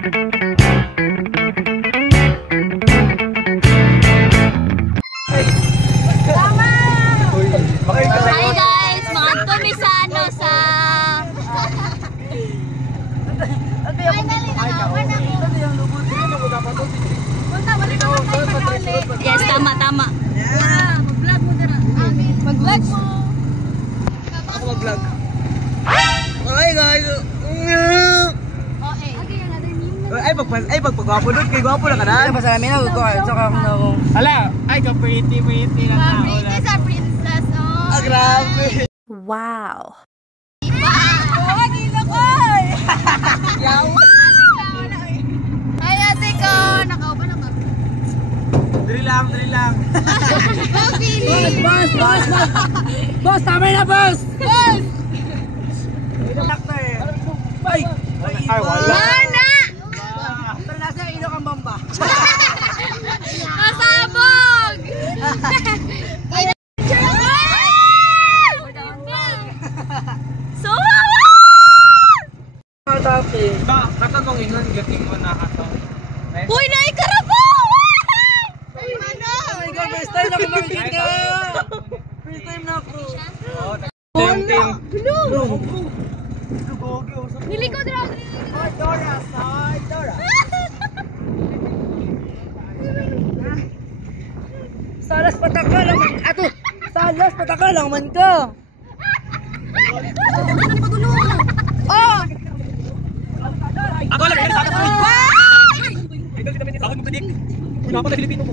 Hi guys! Mga tumi sa ano sa... Yes, tama. Mag-vlog mo dira. Mag-vlog mo. Ako mag-vlog. Hi guys! Ay, pagpagwapo doon. Kaya gwapo na ka na. Ay, pasalamin na. Tsaka ako na ako. Ala! Ay, ka-pretty na tao lang. This is a princess, oh. Ah, grabe. Wow. Ay, ate ko. Nakaupa na ba? Dali lang. Boss, tama na, boss! Ay! Ay, wala. Mana! Pero nasa ino kang bamba. Masabog! Katong ingon, gating mo na kato. Uy, naikarabaw! Ay, ano? Oh my God, first time na ako makikita! First time na ako. Ting. Nilikod raw. Dora! Salas patakal naman. Ato! Salas patakal naman ka! Oh! Ako lang, sa akin. Idol kita minit, ako yung kadik. Uy, ako na Filipino ko.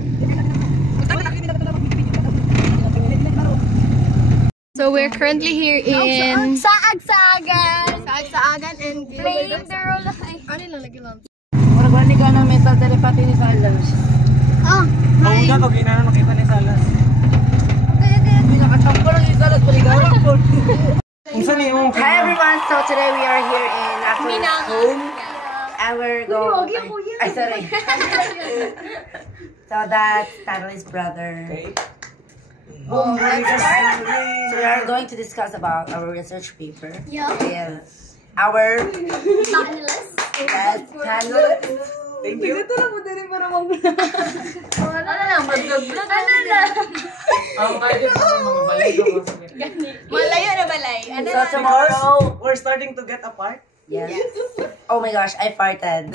So we're currently here in Saag-saagan and playing the role of... ano lang lagi lang. Maragwani ka ng mental telepathy ni Salas. Oh! Ako na, pag ina na makita ni Salas. Hindi nakachampo lang yung Salas, paligawan ko. Hi everyone, so today we are here in Aku's home and we're going... Ay, sorry. So that's Natalie's brother. Okay. So we are going to discuss about our research paper. Yeah. Yes. Our Panelist. panelist. Thank you. Malayo na balay. Ano So tomorrow, We're starting to get apart. yes. Oh my gosh, I farted.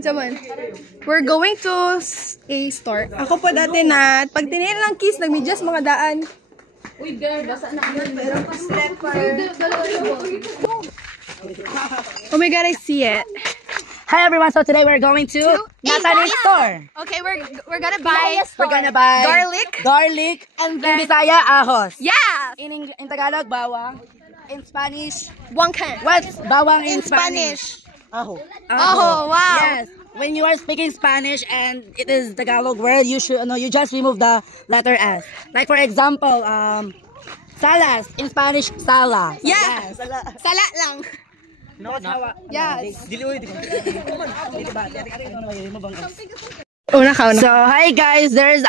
Jaman. We're going to a store. Ako po dati na pag tinira ng kiss, nagmedyas mga daan. Uy, girl, basa na pero oh my God, I see it. Hi everyone, so today we're going to Natalie's store. Okay, we're gonna buy We're gonna buy garlic, and in then Bisaya, ahos. yeah, In Tagalog, bawang. In Spanish, wangkan. what's bawang in In Spanish. Aho. Oh, wow. Yes. When you are speaking Spanish and it is Tagalog word, you should you just remove the letter S. Like for example, salas in Spanish, sala. Yeah. Sala lang. Yes. So hi guys, there's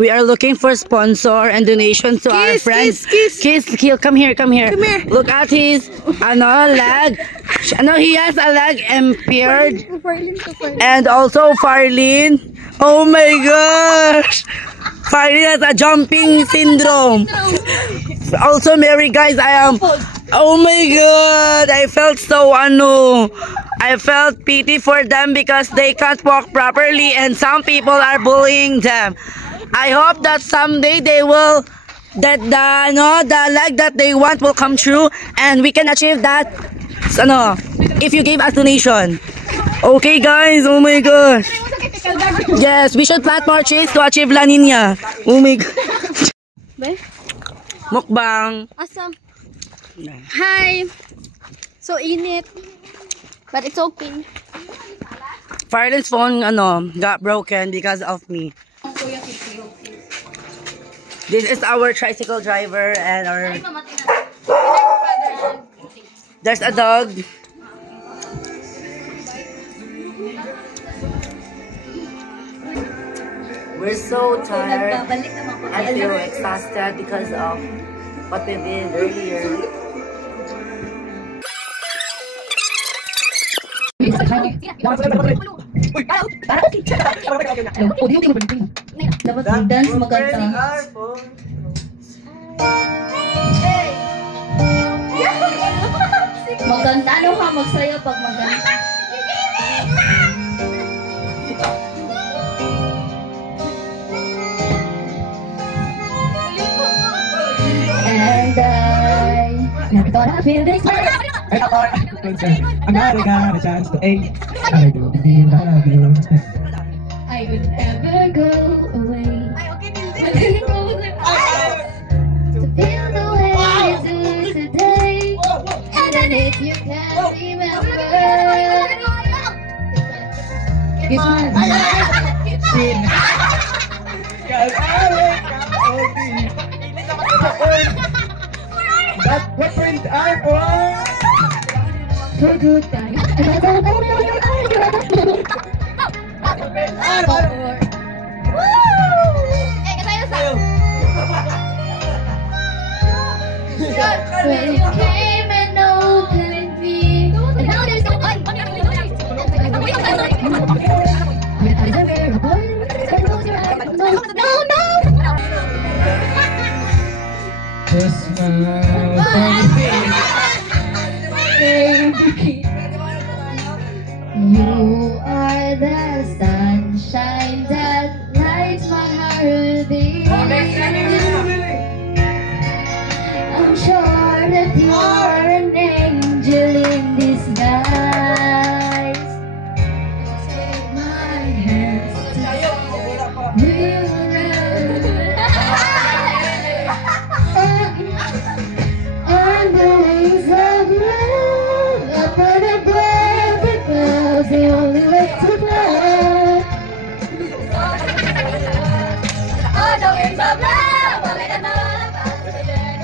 we are looking for sponsor and donation to our friends. Kiss, come here. Look at his leg. He has a leg impaired. And also Farlene. Oh my gosh. Farlene has a jumping syndrome. Also Mary guys, oh my god, I felt so I felt pity for them because they can't walk properly and some people are bullying them. I hope that someday they will the leg that they want will come true and we can achieve that if you give us donation. Okay guys, oh my gosh. Yes, we should plant more trees to achieve La Nina. Oh my god. Mukbang. Awesome. Hi. So init. But it's okay. Farlen's phone got broken because of me. This is our tricycle driver and our there's a dog. We're so tired. I feel exhausted because of what we did earlier. Dapat dance maganda. Maganda, ano ka magsayo pag maganda? And never thought I'd feel this way. I never got a chance to ache. I do believe I love you. I would never go away. To feel the way you do today. And then if you can't remember, it's my That's what print I want. so good time. When you came and opened me, and now there's no one. You are the sunshine that lights my heart within. I'm sure that you are an angel in disguise. Take my hands, we'll run on the wings of love, up and above the clouds, the only way to fly. On the wings of love, up and above.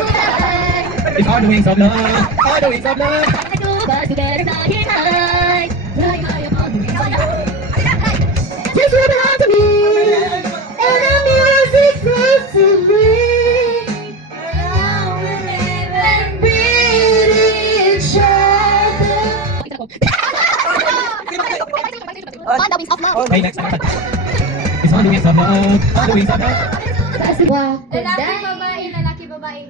It's on the wings of love, on the wings of love. I know, but you better not hit high. Fly high upon the wings of love. Just hold on to me, and the music flows to me. Now we'll live and breathe each other. On the wings of love. Okay, next time. It's on the wings of love, on the wings of love. Lalaki, babae.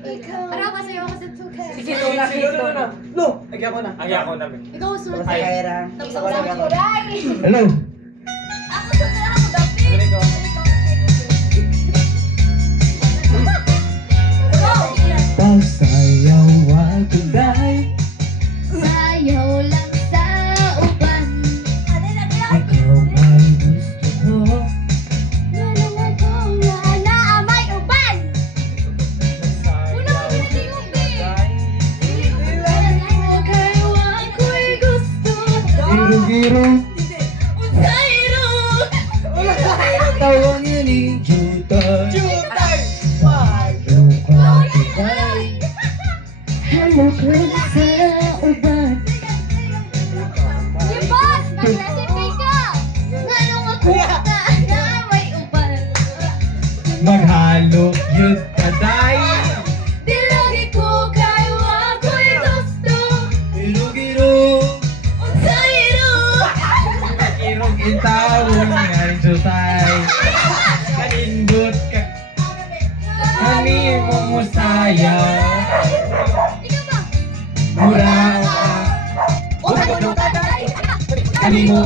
Para kasi ako sa tukay. Sige, laki ito. No, agya ko na. Agya ko namin. Ikaw sunod. Kaya Hello. Ako sunod ako, Dapi. Pagsayaw ako dahil Sayaw lang sa uban. ikaw ay gusto ko. Nalaman ko nga na may uban. Una mo pinatingumbi. Kaiwan ko'y gusto. Giro-giro, Unsayro. tawang yun yung jutay. Payo ka kitay. Hello, ko'y sa uban. Yung boss, mag-recipe ka. Nganong ako na may uban. Maghalo yun taday. Dilagi ko kaiwan ko'y gusto. Giro-giro, Unsayro. irong intawon nga rin jutay. Kanindot ka, hani mo musaya. Ikaw ba? Mura O ano ka tayo? kani mo.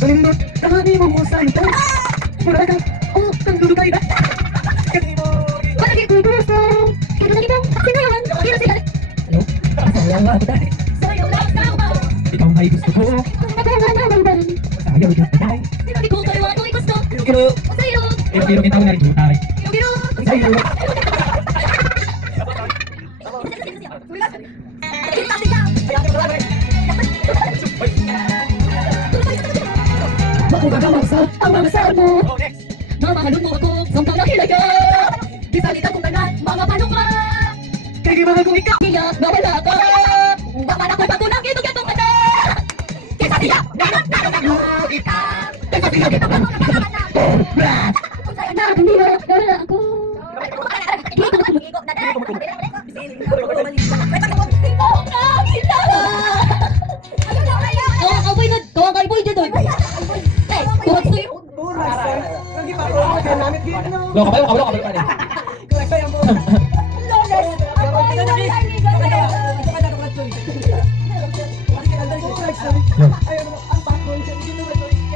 Kanindot, hani mo musaya. Mura ka, oh, kang dudukay na. Kani mo. Hello? Masaya nga ako dahil. Ikaw ay gusto ko. Ayaw ka patay. Ikaw kayo ako'y gusto. Kiro-kiro. Sa'yo. Kiro-kiro may tao na rin jutay. Kiro-kiro. Sa'yo. Ako gagamasa ang mga saan mo. Oh, next. Mamahalon mo ako, samtang nakilaya. Isalita kong tanan, mga panukwa. Kaya mga kung ikaw. Iyak na wala ka. Daman ako'y patulang itong anak. Kesa siya, nanon ikaw. Kesa siya, nanon kung sa'yo na, hindi na ako. Hindi ko matumigok na dahil. Kawang kay boy dito. Eh, kuwag sa'yo. Loka ba? Loka ba?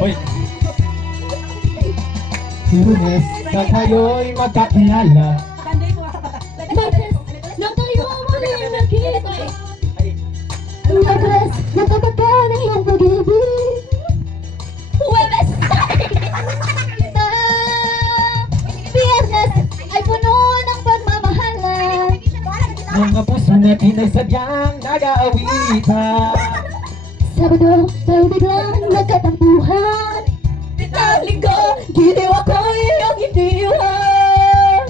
Hoy. Lunes, na tayo'y magkakilala. Martes, nang tayo muli nagkita. Martes, nakapagka ng iyong pag-ibig. Huwebes, Biyernes, ay puno ng pagmamahalan. Mga puso natin ay sadyang nag-aawitan. Sabado, tayo biglang nagkatampuhan. Ang linggo, giliw ako iyong iniwan.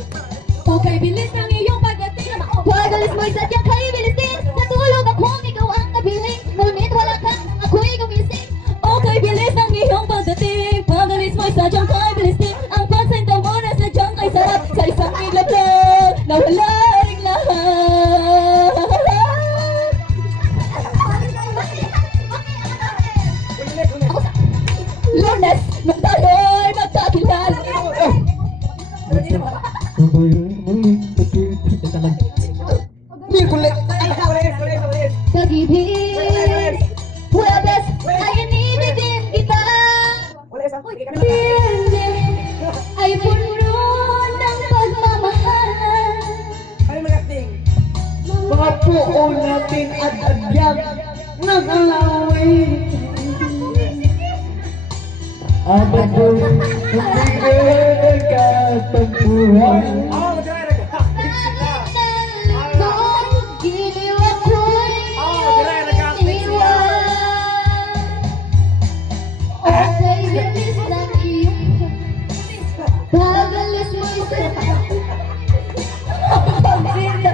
Okay, bilis ng iyong pagdating. Pagalis mo'y sadyang kay bilis din. Natulog akong ikaw ang nabiling. Ngunit wala kang ako'y gumising. Okay, bilis ng iyong pagdating. Pagalis mo'y sadyang kay bilis din. Ang pagsenta mo na sadyang kay sarap. Sa isang iglap lang, nawala ring lahat. Lunes, nung tayo'y magkakilala. Pag-ibig, Huwebes, ay inibigin kita. Biyernes, ay puno ng pagmamahal. Mga puo natin at adyag nag-alawin. Ang ako'y nagkatampuhan. Giliw ako'y iniwan. Okay, bilis ng iyong pagalis mo'y pagsinta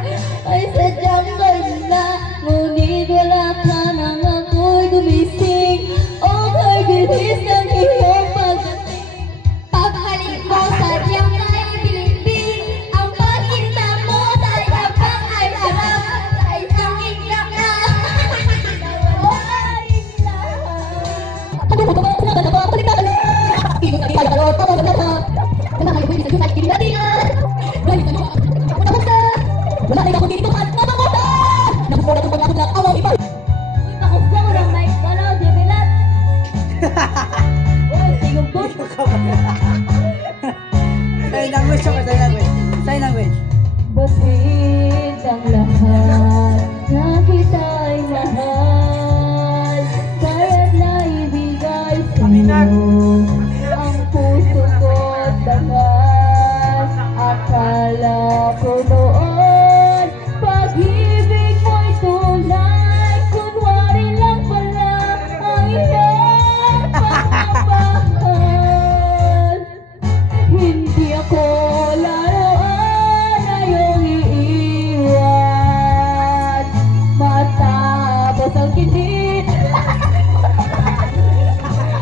ay sadyang ganda. Ngunit wala ka nang ako'y gumising. Okay, bilis ng iyong pagdating. Pagbalik mo sadyang kay bilimbing. Ang pagkita mo sa yapang ay sarap. Sa isang iglap na nawawain lahat. Ano mo ba? Sinagal ako, balik na ka na. Ikot na kaya kalot, tawag na ka. Nanakayo ko yung isa sa kinilatigan. Dahil sa lupa, ako na basta. Wala na ako dito at nabangutan. Nakukulat ang pagkakot na awang ipal. Ako sa mo ng mic, kalaw, jebelat. Uy, tingong po. Sign language siya, sign language. Sign language. Basit ang lahat na kita'y mahal. Kaya't naibigay sa'yo ang puso ko't dangal. Akala ko noon pag-ibig mo'y tunay. Kunwari lang pala ang iyong pagmamahal. Hindi ako laruan na iyong iiwan. Matapos ang kinit,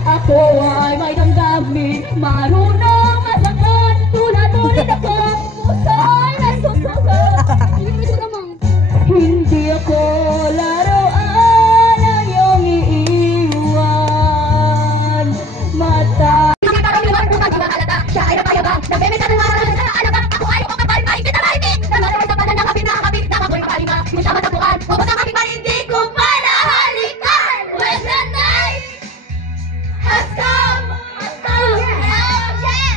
ako ay may damdamin. Marunong masakan, tulad-tulad ako. Puso'y nagsusugat. Hindi ako laruan na iyong iiwan. Siya ay napayabang, nabemesa ng mga sa alabang. Ako ay mukapal, mahigit na mahigit. Nalalaman sa panan ng kapit na kapit. Nakako'y palinga, hindi siya matapukan. O basta kapit man, hindi ko manahalikan. When the night has come, yeah.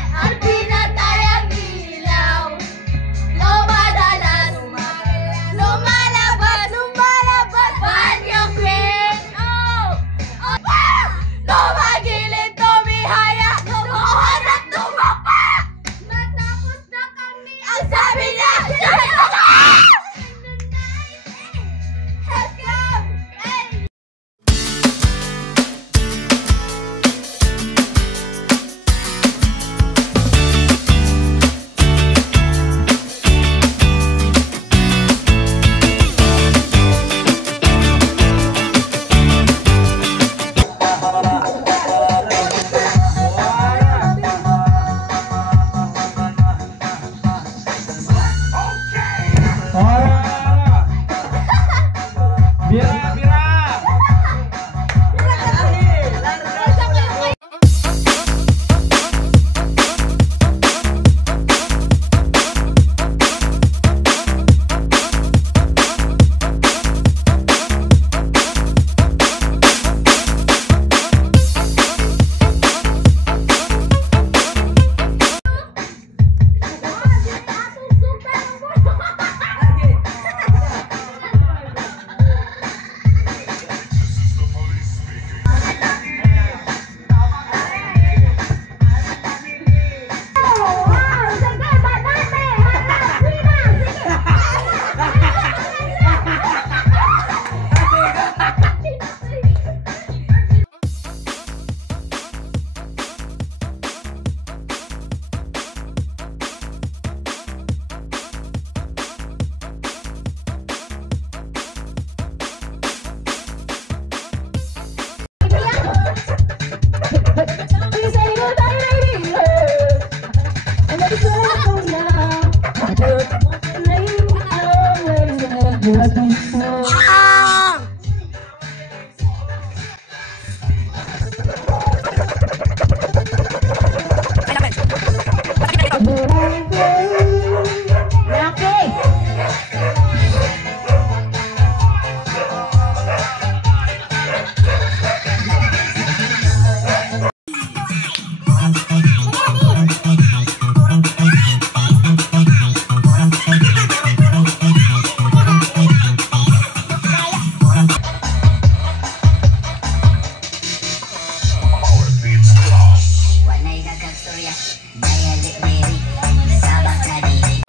storya. Daya lirik, sabak na diri.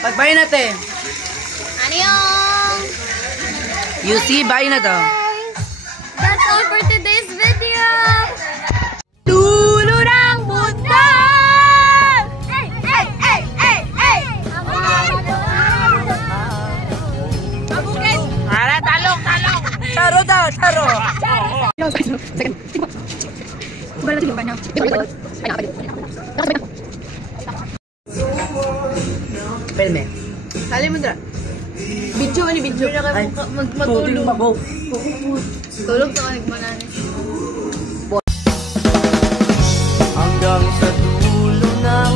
Pagbayin natin. Ano yung? You see, bayin na to. That's all for today's video. Dulo ng mundo! Hey, hey, hey, hey, hey! Para, talong, talong. Taro daw, taro. Pelme. Sali mo dra. Video ni video. Matulog. Tulog sa kanig mananis. Hanggang sa dulo ng